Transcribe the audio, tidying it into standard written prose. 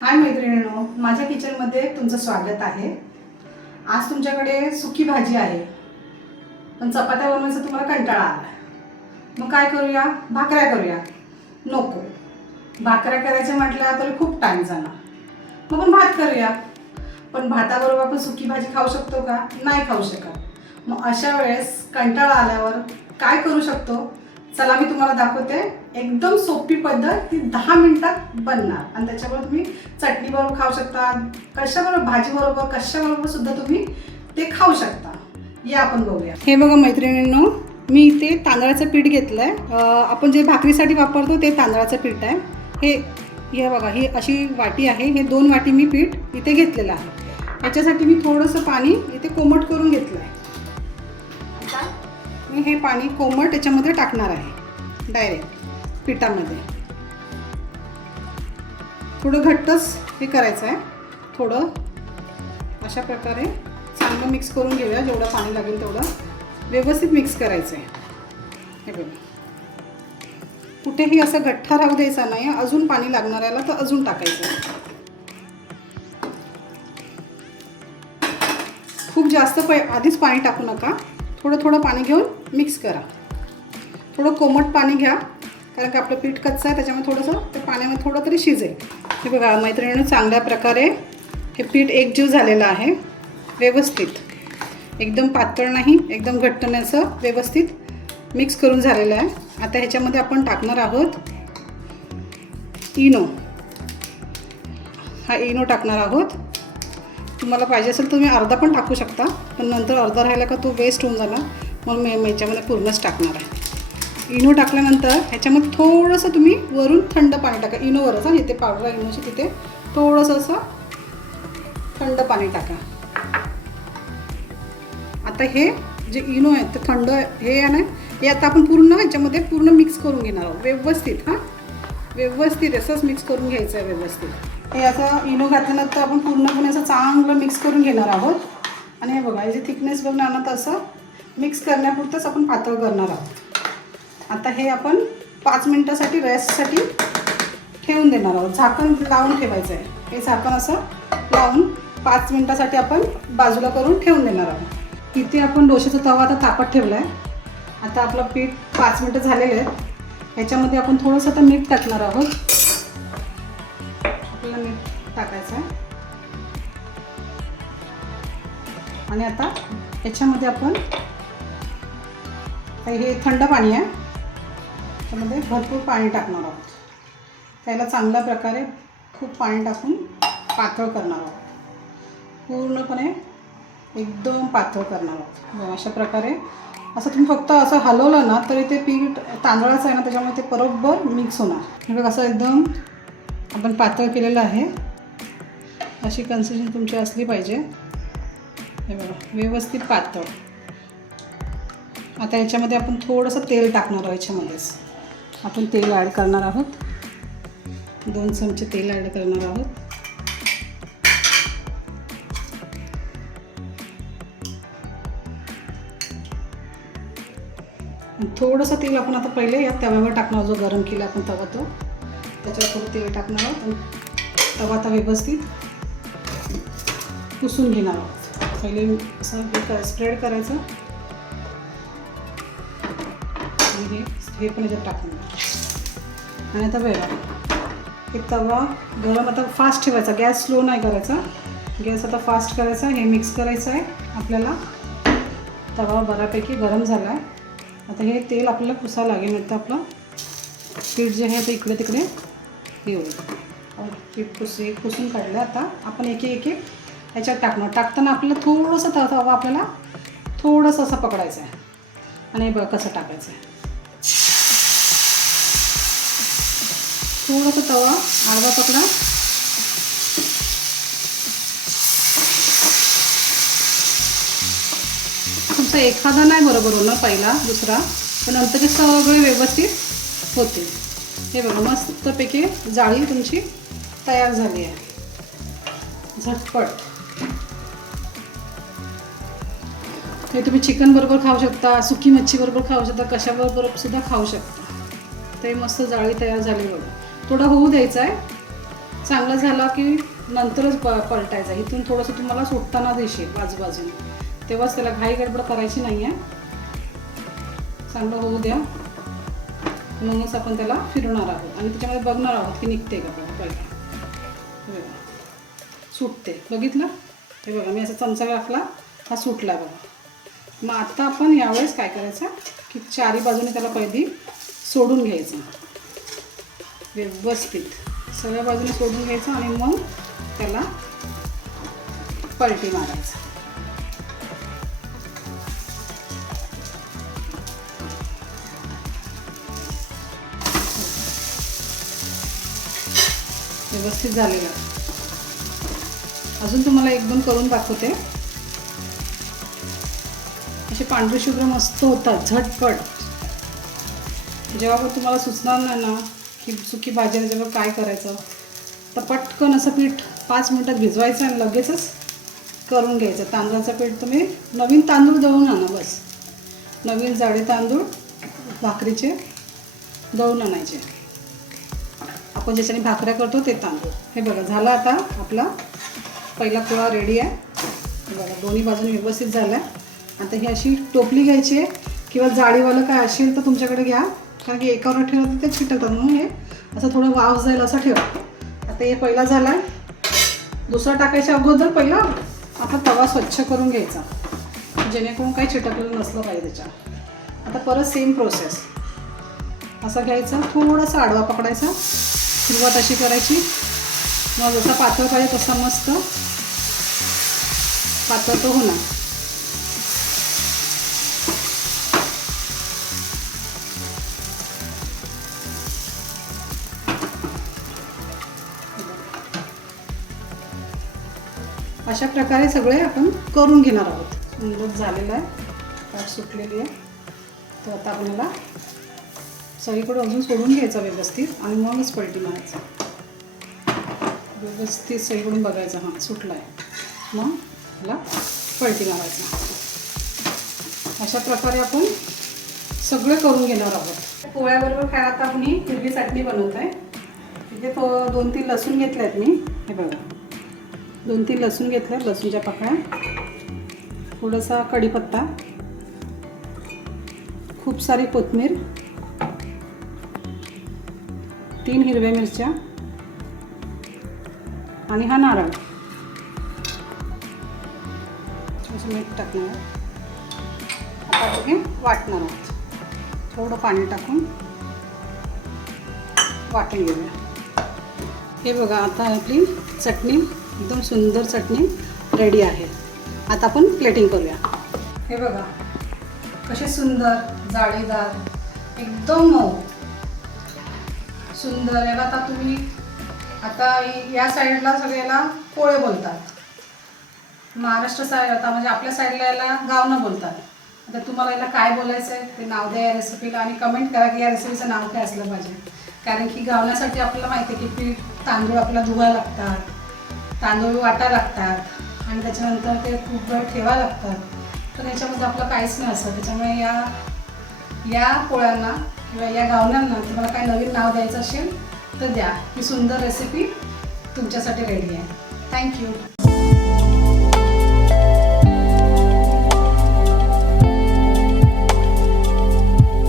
हाय मैत्रिणींनो, माझ्या किचनमध्ये तुमचं स्वागत आहे। आज तुमच्याकडे सुकी भाजी आहे, पण चपात्या बनवायचा तुम्हाला कंटाळा आला। मग काय करूया? भाकऱ्या करूया। नको, भाकऱ्या करायच्या म्हटल्या तर खूप टाइम जाणार। मग आपण भात करूया। पण भाताबरोबर आपण सुकी भाजी खाऊ शकतो का? नाही खाऊ शकत। मग अशा वेळेस कंटाळा आल्यावर काय करू शकतो? चला मी तुम्हाला दाखवते। एकदम सोपी पद्धत, ती 10 मिनिटात बनणार आणि त्याच्याबरोबर तुम्ही चटणी बरोबर खाऊ शकता, कशाबरोबर भाजी बरोबर कशाबरोबर सुद्धा तुम्ही ते खाऊ शकता। या आपण बघूया। हे बघा मैत्रिणींनो, मी इथे तांदळाचं पीठ घेतलंय। आपण जे भाकरीसाठी वापरतो ते तांदळाचं पीठ आहे। हे बघा, ही अशी वाटी आहे। हे 2 वाटी मी पीठ इथे घेतलेलं आहे। याच्यासाठी मी थोडंसं पाणी इथे कोमट करून घेतलंय। आता मी हे पाणी कोमट याच्यामध्ये टाकणार आहे, डायरेक्ट पिठामध्ये। थोडं घट्टच हे करायचं आहे। थोडं अशा प्रकारे चांगलं मिक्स करून घेऊया। जेवढं पाणी लागेल तेवढं व्यवस्थित मिक्स करायचं आहे। हे बघा, कुठेही असं गठ्ठा राहू द्यायचा नाही। अजून पाणी लागणार याला तर अजून टाकायचं। खूप जास्त आधीच पाणी टाकू नका। थोडं थोडं पाणी घेऊन मिक्स करा। थोडं कोमट पाणी घ्या, कारण की आपलं पीठ कच्चं आहे, त्याच्यामुळे थोडंसं ते पाण्यामध्ये थोडं तरी शिजेल। हे बघा मैत्रिणींनो, चांगल्या प्रकारे हे पीठ एकजीव झालेलं आहे। व्यवस्थित, एकदम पातळ नाही, एकदम घट्ट नाही, असं व्यवस्थित मिक्स करून झालेलं आहे। आता ह्याच्यामध्ये आपण टाकणार आहोत इनो। हा इनो टाकणार आहोत। तुम्हाला पाहिजे असेल तुम्ही अर्धा पण टाकू शकता, पण नंतर अर्धा राहिला का तो वेस्ट होऊन जाणार, म्हणून मी ह्याच्यामध्ये पूर्णच टाकणार आहे। इनो टाकल्यानंतर ह्याच्यामध्ये थोडंसं तुम्ही वरून थंड पाणी टाका। इनोवरच हा, जिथे पावडर आहे इनोची तिथे थोडंसं असं थंड पाणी टाका। आता हे जे इनो आहे ते थंड हे आहे ना, हे आता आपण पूर्ण ह्याच्यामध्ये पूर्ण मिक्स करून घेणार आहोत व्यवस्थित। व्यवस्थित असंच मिक्स करून घ्यायचं आहे व्यवस्थित। हे असं इनो घातल्यानंतर आपण पूर्णपणे असं चांगलं मिक्स करून घेणार आहोत। आणि हे बघा, याची थिकनेस बघून आणत असं मिक्स करण्यापुरतंच आपण पातळ करणार आहोत। आता हे आपण 5 मिनिटासाठी रेस्टसाठी ठेवून देणार आहोत। झाकण लावून ठेवायचं आहे। हे झाकण असं लावून 5 मिनिटासाठी आपण बाजूला करून ठेवून देणार आहोत। इथे आपण डोशाचा तवा आता तापत ठेवला आहे। आता आपलं पीठ 5 मिनिटं झालेले आहेत। ह्याच्यामध्ये आपण थोडंसं आता मीठ टाकणार आहोत। आपल्याला मीठ टाकायचं आहे। आणि आता ह्याच्यामध्ये आपण हे थंड पाणी आहे, त्यामध्ये भरपूर पाणी टाकणार आहोत। त्याला चांगल्या प्रकारे खूप पाणी टाकून पातळ करणार आहोत। पूर्णपणे एकदम पातळ करणार आहोत। अशा प्रकारे असं तुम्ही फक्त असं हलवलं ना तरी ते पीठ तांदळाचं आहे ना, त्याच्यामुळे ते बरोबर मिक्स होणार। हे बघा, असं एकदम आपण पातळ केलेलं आहे। अशी कन्सिस्टन्सी तुमची असली पाहिजे। हे बघा, व्यवस्थित पातळ। आता याच्यामध्ये आपण थोडंसं तेल टाकणार आहोत। याच्यामध्येच आपण तेल ॲड करणार आहोत। 2 चमचे तेल ॲड करणार आहोत। थोडंसं तेल आपण आता पहिले या तव्यावर टाकणार आहोत। जो गरम केला आपण तवा, तो त्याच्यावर थोडं तेल टाकणार आहोत आणि तवा आता व्यवस्थित पुसून घेणार आहोत। पहिले असं स्प्रेड करायचं आणि हे पण याच्यात टाकणार। आणि आता बघा, हे तवा गरम आता फास्ट ठेवायचा, गॅस स्लो नाही करायचा, गॅस आता फास्ट करायचा। हे मिक्स करायचं आहे आपल्याला। तवा बऱ्यापैकी गरम झाला आहे। आता हे तेल आपल्याला पुसायला लागेल, नाही तर आपलं पीठ जे आहे ते इकडे तिकडे हे होईल। पीठ पुसून काढलं। आता आपण एक एक ह्याच्यात टाकणार। टाकताना आपल्याला थोडंसं तवा आपल्याला थोडंसं असं पकडायचं आहे आणि हे बघा कसं टाकायचं आहे। थोडंसं तवा आडवा पकडा। तुमचा एखादा नाही बरोबर होणार, पहिला दुसरा, पण नंतरचे सगळे व्यवस्थित होते। हे बघा, मस्तपैकी जाळी तुमची तयार झाली आहे, झटपट। हे तुम्ही चिकन बरोबर खाऊ शकता, सुकी मच्छी बरोबर खाऊ शकता, कशाबरोबर सुद्धा खाऊ शकता। ते मस्त जाळी तयार झाली बघा। थोडं होऊ द्यायचं आहे, चांगलं झालं की नंतरच पलटायचं. इथून थोडंसं तुम्हाला सुटताना दिसेल बाजूबाजूने, तेव्हाच त्याला घाई गडबड करायची नाही आहे. चांगलं होऊ द्या, मगच आपण त्याला फिरवणार आहोत आणि त्याच्यामध्ये बघणार आहोत की निघते का पहिला. हे बघा सुटते, बघितलं? हे बघा मी असा चमचा टाकला, हा सुटला बघा. मग आता आपण यावेळेस काय करायचं की चारी बाजूने त्याला पहिली सोडून घ्यायचं व्यवस्थित, सगळ्या बाजूने सोडून घ्यायचं आणि मग त्याला पलटी मारायचं. व्यवस्थित झालेलं. अजून तुम्हाला एक दोन करून दाखवते. असे पांढरे शुभ्र मस्त होतात झटपट. जेव्हा पण तुम्हाला सुचणार नाही ना की सुकी भाजी त्याच्यावर काय करायचं, तर पटकन असं पीठ 5 मिनिटात भिजवायचं आणि लगेचच करून घ्यायचं. तांदळाचं पीठ तुम्ही नवीन तांदूळ दळून आणा, बस नवीन जाडे तांदूळ भाकरीचे दळून आणायचे. आपण ज्याच्याने भाकऱ्या करतो ते तांदूळ. हे बघा झालं. आता आपला पहिला पोळा रेडी आहे. बघा दोन्ही बाजूने व्यवस्थित झाला. आता ही अशी टोपली घ्यायची आहे किंवा जाळीवालं काय असेल तर तुमच्याकडे घ्या, कारण की एकावर ठेवलं तर ते चिटकतात, म्हणून हे असं थोडं वाफ जाईल असं ठेवा. आता हे पहिला झाला आहे. दुसरा टाकायच्या अगोदर पहिला आपण तवा स्वच्छ करून घ्यायचा, जेणेकरून काही चिटकलेलं नसलं पाहिजे त्याच्यावर. आता परत सेम प्रोसेस. असं घ्यायचं, थोडासा आडवा पकडायचा, सुरुवात अशी करायची. मग जसा पातळ पाहिजे तसा मस्त पातळ तो होणार. अशा प्रकारे सगळे आपण करून घेणार आहोत. सुंदर झालेलं आहे, पाठ सुटलेली आहे. तर आता आपल्याला सगळीकडे अजून सोडून घ्यायचं व्यवस्थित आणि मगच पलटी मारायचं. व्यवस्थित सगळीकडून बघायचं, हां सुटला आहे, मग त्याला पलटी मारायचं. अशा प्रकारे आपण सगळे करून घेणार आहोत. पोळ्याबरोबर खायला आता आपण ही हिरवी चटणी बनवत आहे. तिथे 2-3 लसूण घेतले आहेत मी. हे बघा 2-3 लसूण घेतले, लसूणच्या पाकळ्या, थोडासा कढीपत्ता, खूप सारी कोथिंबीर, 3 हिरव्या मिरच्या आणि हा नारळ. असं मीठ टाकणार. आता हे वाटणार आहोत. थोडं पाणी टाकून वाटून घेऊया. हे बघा आता आपली चटणी एकदम सुंदर चटणी रेडी आहे. आता आपण प्लेटिंग करूया. हे बघा कसे सुंदर जाळीदार, एकदम मऊ सुंदर. याला आता तुम्ही आता या साईडला सगळ्याला पोळे बोलतात, महाराष्ट्र साईड आता म्हणजे आपल्या साईडला याला गावणं बोलतात. आता तुम्हाला याला काय बोलायचं आहे ते नाव द्या या रेसिपीला आणि कमेंट करा की या रेसिपीचं नाव काय असलं पाहिजे. कारण की गावण्यासाठी आपल्याला माहिती आहे की पीठ तांदूळ आपल्याला धुवायला लागतात, तांदूळ वाटायला लागतात आणि त्याच्यानंतर ते खूप वेळ ठेवायला लागतात. तर याच्यामध्ये आपलं काहीच नाही असं. त्याच्यामुळे या पोळ्यांना किंवा या गावण्यांना तुम्हाला काय नवीन नाव द्यायचं असेल तर द्या. ही सुंदर रेसिपी तुमच्यासाठी रेडी आहे. थँक्यू.